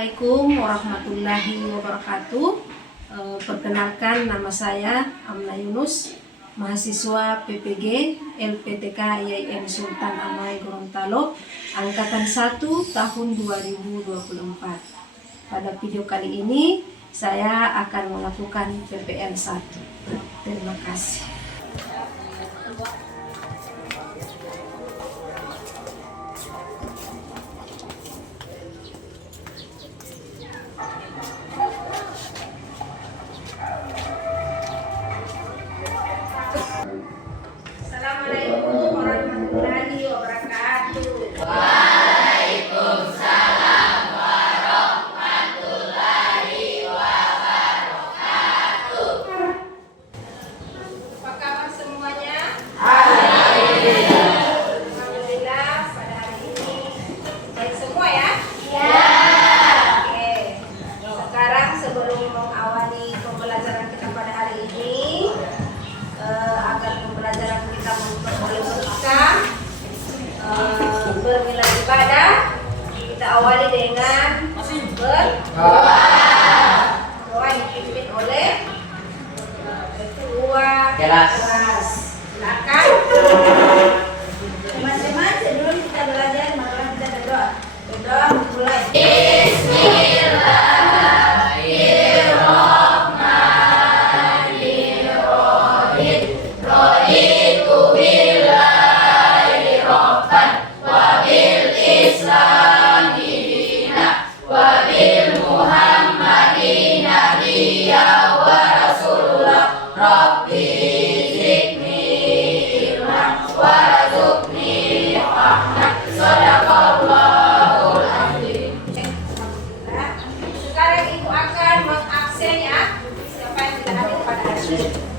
Assalamualaikum warahmatullahi wabarakatuh. Perkenalkan, nama saya Amna Yunus, mahasiswa PPG LPTK IAIN Sultan Amai Gorontalo, angkatan 1 tahun 2024. Pada video kali ini saya akan melakukan PPL 1. Terima kasih. Assalamualaikum warahmatullahi wabarakatuh. Waalaikumsalam warahmatullahi wabarakatuh. Apa kabar semuanya? Alhamdulillah. Alhamdulillah, pada hari ini baik semua ya? Ya. Oke. Sekarang sebelum mengawali pembelajaran kita pada hari ini, agar pembelajaran kita memperoleh berkah, bernilai ibadah, kita awali dengan berdoa. Doa yang dipimpin oleh ketua Kelas. Silakan teman-teman, sebelum kita belajar maka kita berdoa. Berdoa mulai. Bismillahirrahmanirrahim. Raditu billahi rabban wa bil islami dina wa bil muhammadin nabiyya wa rasulullah. Rabbi zidni ilman warzuqni fahman. Shadaqallahul azim. Sekarang ibu akan mengabsen ya siapa yang tidak hadir pada hari ini.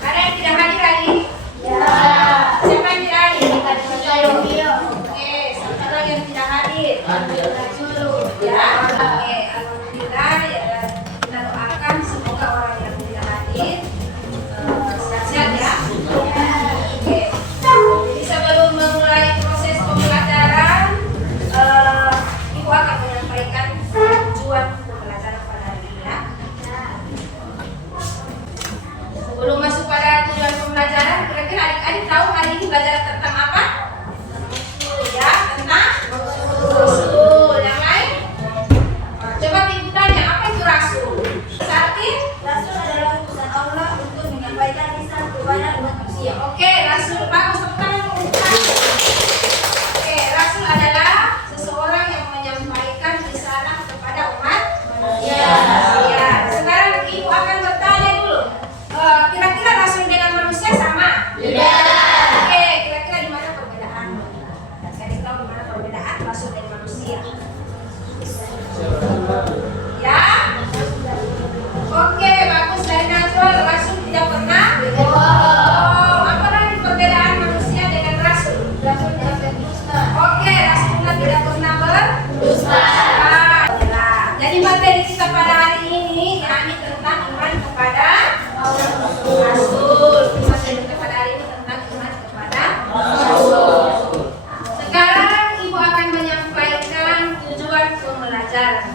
Ada yang tidak hadir hari ini? Ya. Siapa yang tidak hadir? Saya. Oke, satu lagi yang tidak hadir. Ya, oke, alhamdulillah ya, kita doakan semoga orang yang tidak hadir sehat-sehat ya. Oke, jadi sebelum memulai proses pembelajaran, ibu akan menyampaikan tujuan pembelajaran pada hari ini ya. Sebelum masuk pada tujuan pembelajaran, kira-kira adik-adik tahu hari ini belajar tentang apa? Ya, tentang rasul. Yang lain? Coba ibu tanya, apa itu rasul? Sarti? Rasul adalah utusan Allah untuk menyampaikan risalah kepada umat manusia. Oke, rasul bagus. Tepuk tangan untuk rasul. Oke, rasul adalah seseorang yang menyampaikan risalah kepada umat manusia. Ya, sekarang ibu akan bertanya dulu. Kira-kira rasul dengan manusia sama? Tidak. Oke, kira-kira di mana perbedaan? Saya tahu di mana perbedaan rasul dan manusia. Ya? Oke, bagus. Dari natural, rasul tidak pernah bohong. Apa lagi perbedaan manusia dengan rasul? Rasul tidak berdusta. Oke, rasul tidak pernah berdusta. Nah, jadi materi kita pada hari ini yakni tentang iman kepada rasul. Materi kita pada hari ini tentang iman kepada rasul. Sekarang ibu akan menyampaikan tujuan pembelajaran.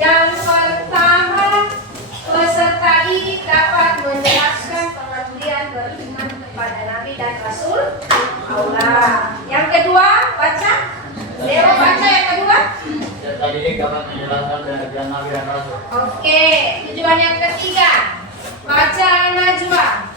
Yang pertama, peserta ini dapat menjelaskan pengertian beriman kepada Nabi dan Rasul Allah. Yang kedua, baca. Dewa baca yang kedua. Serta didik dapat menjelaskan pengertian Nabi dan Rasul. Oke, tujuan yang ketiga, baca Najwa.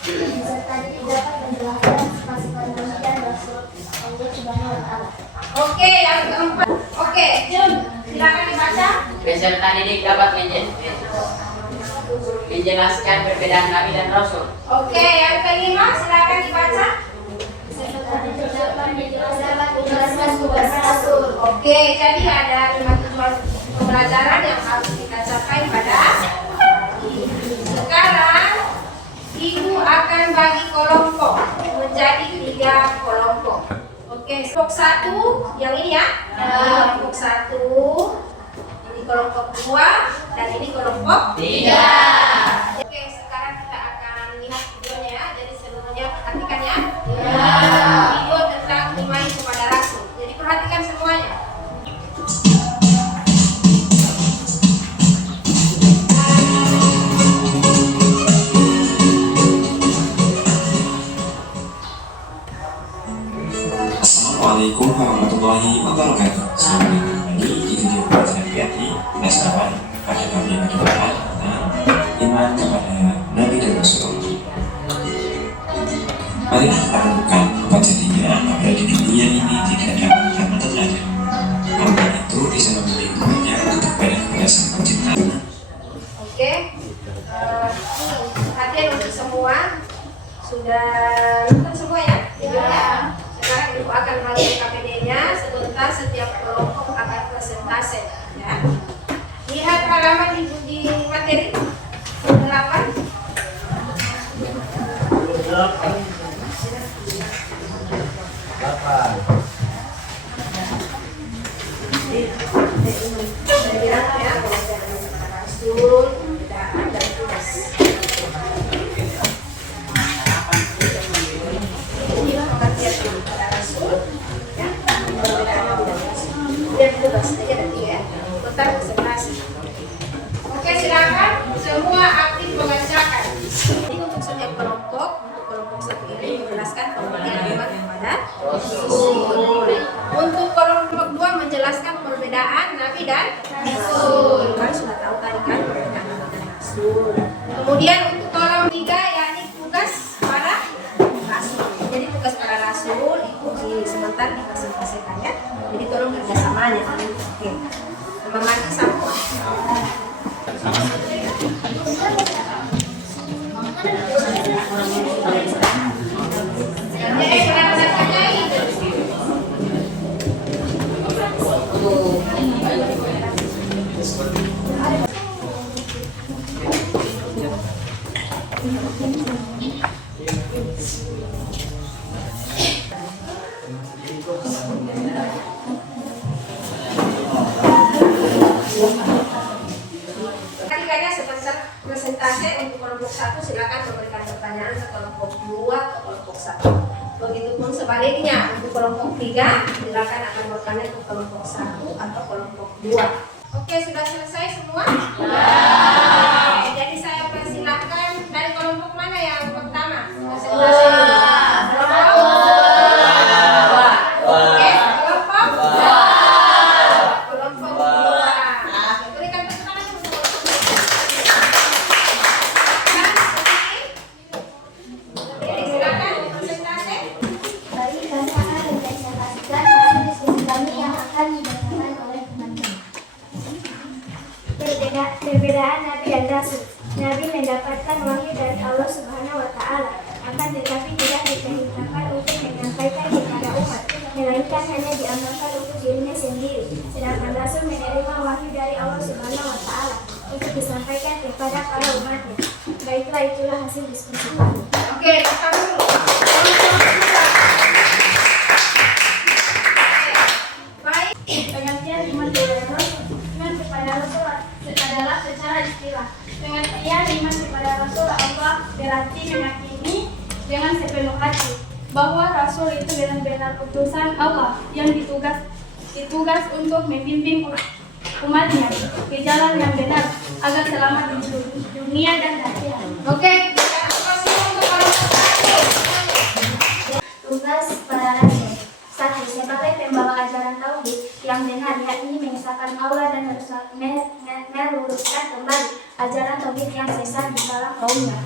Peserta didik dapat menjelaskan sifat-sifat Nabi dan Rasul Allah Subhanahu wa Ta'ala. Oke, yang keempat. Oke, Jun, silakan dibaca. Peserta didik dapat menjelaskan perbedaan Nabi dan Rasul. Oke, yang kelima, silakan dibaca. Peserta didik dapat menjelaskan tugas Rasul. Oke, jadi ada 5 tujuan pembelajaran yang harus kita capai pada hari ini. Sekarang ibu akan bagi kelompok menjadi 3 kelompok. Oke, kelompok 1 yang ini ya. Kelompok 1, ini kelompok 2, dan ini kelompok 3. Oke, sekarang kita akan lihat videonya ya. Jadi sebelumnya perhatikan ya. Rasulullah. Mari kita renungkan apa jadinya apa di dunia ini tidak dapat karena tenaga. Maka itu bisa memberi banyak kepada sang pencipta. Oke, perhatian untuk semua. Sudah nonton semua ya? Ya. Sekarang Ibu akan melihat KPD-nya. Sebentar setiap kelompok akan presentasi. Ya. Lihat halaman di materi 8. Oke, silakan semua aktif mengerjakan. Ini untuk setiap kelompok, untuk kelompok satu ini menjelaskan pembagian Tuhan kepada Rasul. Untuk kelompok 2 menjelaskan perbedaan Nabi dan Rasul. Kan sudah tahu tadi kan perbedaan Nabi dan Rasul. Kemudian untuk kelompok 3 yakni tugas para Rasul. Jadi tugas para Rasul itu sebentar dipresentasikan ya. Jadi tolong kerjasamanya. Oke. Membantu sama. Presentasi untuk kelompok 1 silakan memberikan pertanyaan ke kelompok 2 ke kelompok 1. Begitupun sebaliknya untuk kelompok 3 silakan akan bertanya ke kelompok 1 atau kelompok 2. Oke, sudah selesai semua? Ya. Jadi saya persilakan dari kelompok mana yang pertama? Presentasi dulu. Oke, kelompok 2. Kelompok 2. Berikan pertanyaan untuk Baik, kami akan mempresentasikan hasil diskusi kami yang akan dibacakan oleh teman-teman. Perbedaan Nabi dan Rasul. Nabi mendapatkan wahyu dari Allah Subhanahu wa Ta'ala, akan tetapi tidak diperintahkan untuk menyampaikan kepada umat, melainkan hanya diamalkan untuk dirinya sendiri. Sedangkan Rasul menerima wahyu dari Allah Subhanahu wa Ta'ala untuk disampaikan kepada para umatnya. Baiklah, itulah hasil diskusi kami. Oke, kita dulu. Baik. Pengertian iman kepada Rasul adalah secara istilah. Pengertian iman kepada Rasul Allah berarti meyakini dengan sepenuh hati bahwa Rasul itu benar-benar utusan Allah yang ditugas untuk memimpin umatnya ke jalan yang benar agar selamat di dunia dan akhirat. Oke, kita kasih untuk kelompok 1. Tugas para rasul. 1. Sebagai pembawa ajaran tauhid yang benar, yakni mengesahkan Allah dan meluruskan kembali ajaran tauhid yang sesat di dalam kaumnya.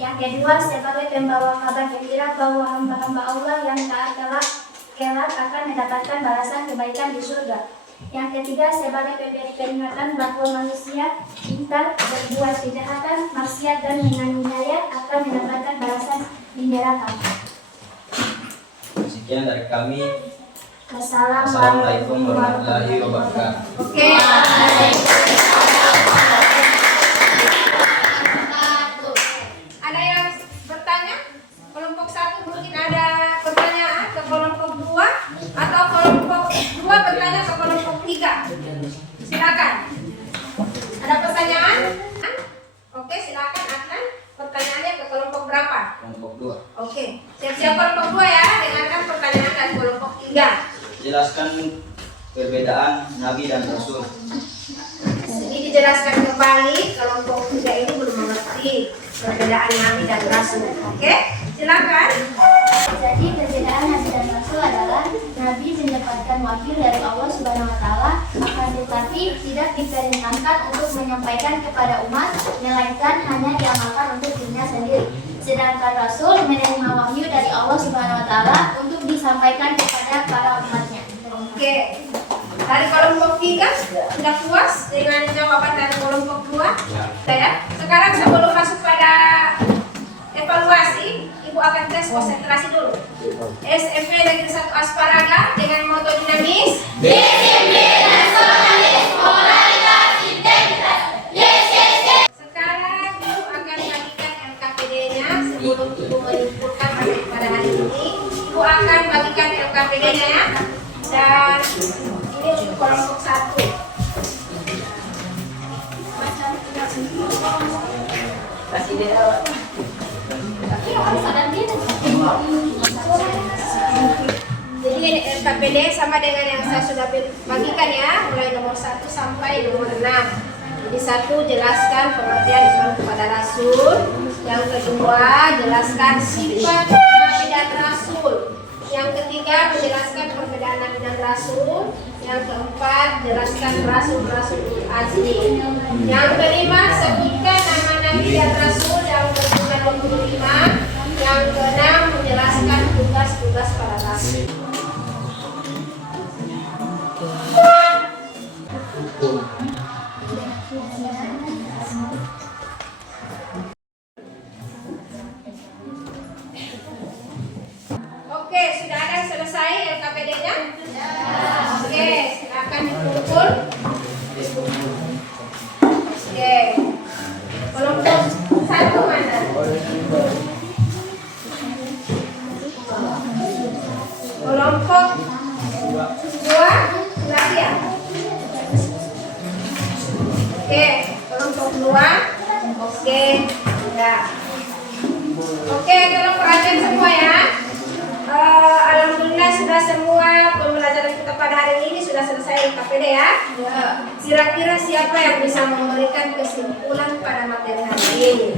Yang kedua, sebagai pembawa kabar gembira bahwa hamba-hamba Allah yang taat kelak akan mendapatkan balasan kebaikan di surga. Yang ketiga, sebagai pemberi peringatan bahwa manusia pintar berbuat kejahatan, maksiat dan menganiaya akan mendapatkan balasan di neraka. Sekian dari kami. Wassalamualaikum warahmatullahi wabarakatuh. Oke. Ada yang bertanya? Kelompok 1 mungkin ada pertanyaan ke kelompok 2 atau kelompok 2 bertanya ke kelompok 3. Silakan. Ada pertanyaan? Oke, silakan Adnan. Pertanyaannya ke kelompok berapa? Kelompok 2. Oke, siap-siap kelompok 2 ya. Dengarkan pertanyaan dari kelompok 3. Jelaskan perbedaan Nabi dan Rasul. Ini dijelaskan kembali, kelompok 3 ini belum mengerti perbedaan Nabi dan Rasul. Oke, silakan. Jadi perbedaan Nabi dan Rasul adalah Nabi mendapatkan wahyu dari Allah Subhanahu wa taala, akan tetapi tidak diperintahkan untuk menyampaikan kepada umat, melainkan hanya diamalkan untuk dirinya sendiri. Sedangkan Rasul menerima wahyu dari Allah Subhanahu wa taala untuk disampaikan kepada para umatnya. Oke. Dari kelompok 3 sudah puas dengan jawaban dari kelompok 2? Ya. Sekarang sebelum masuk pada evaluasi, Ibu akan tes konsentrasi dulu. SMP Negeri 1 Asparaga dengan moto dinamis. Disiplin, nasionalis, moralitas, integritas. Yes, yes, yes. Sekarang Ibu akan bagikan LKPD-nya sebelum Ibu menyimpulkan pada hari ini. Ibu akan bagikan LKPD-nya ya. Dan ini untuk kelompok 1. Kasih dia. Jadi ini LKPD sama dengan yang saya sudah bagikan ya, mulai nomor 1 sampai nomor 6. Jadi 1 jelaskan pengertian iman kepada Rasul. Yang kedua jelaskan sifat Nabi dan Rasul. Yang ketiga menjelaskan perbedaan Nabi dan Rasul. Yang keempat jelaskan Rasul-Rasul Azmi. Yang kelima sebutkan nama Nabi dan Rasul yang berjumlah 25. Yang keenam menjelaskan tugas-tugas para Rasul. Oke, sudah ada yang selesai LKPD-nya? Oke, silakan dikumpul. Oke. Kelompok 1 mana? Kelompok 2 Latia. Oke, kelompok 2. Oke, ya. Oke, kalau perhatian semua ya. Alhamdulillah sudah semua pembelajaran kita pada hari ini sudah selesai LKPD ya. Kira-kira siapa yang bisa memberikan kesimpulan pada materi hari ini?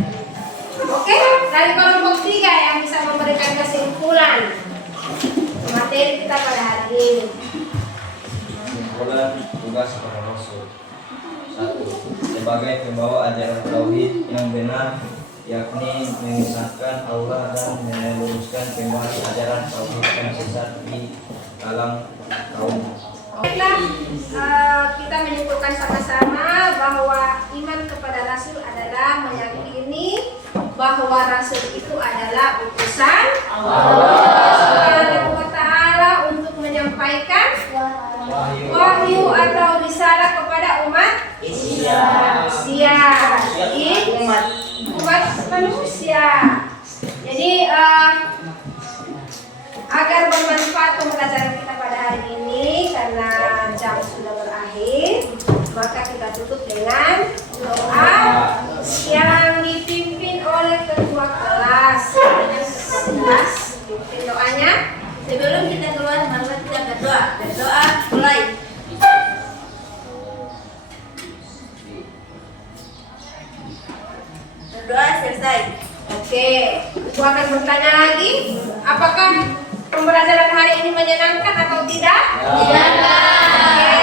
Oke, dari kelompok 3 yang bisa memberikan kesimpulan materi kita pada hari ini. Kesimpulan tugas para Rasul. 1. Sebagai pembawa ajaran tauhid yang benar, yakni mengisahkan Allah dan meluruskan kembali ajaran tauhid yang sesat di dalam kaum. Baiklah, kita menyimpulkan sama-sama bahwa iman kepada Rasul adalah meyakini bahwa Rasul itu adalah utusan Allah Subhanahu wa taala untuk menyampaikan wahyu atau risalah kepada umat manusia. Umat manusia. Jadi agar bermanfaat pembelajaran kita pada hari ini, karena jam sudah berakhir, maka kita tutup dengan doa yang dipimpin oleh ketua kelas. Jelas pimpin doanya. Sebelum kita keluar, mari kita berdoa. Berdoa mulai. Berdoa selesai. Oke, aku akan bertanya lagi, apakah pembelajaran hari ini menyenangkan atau tidak? Tidak. Oke,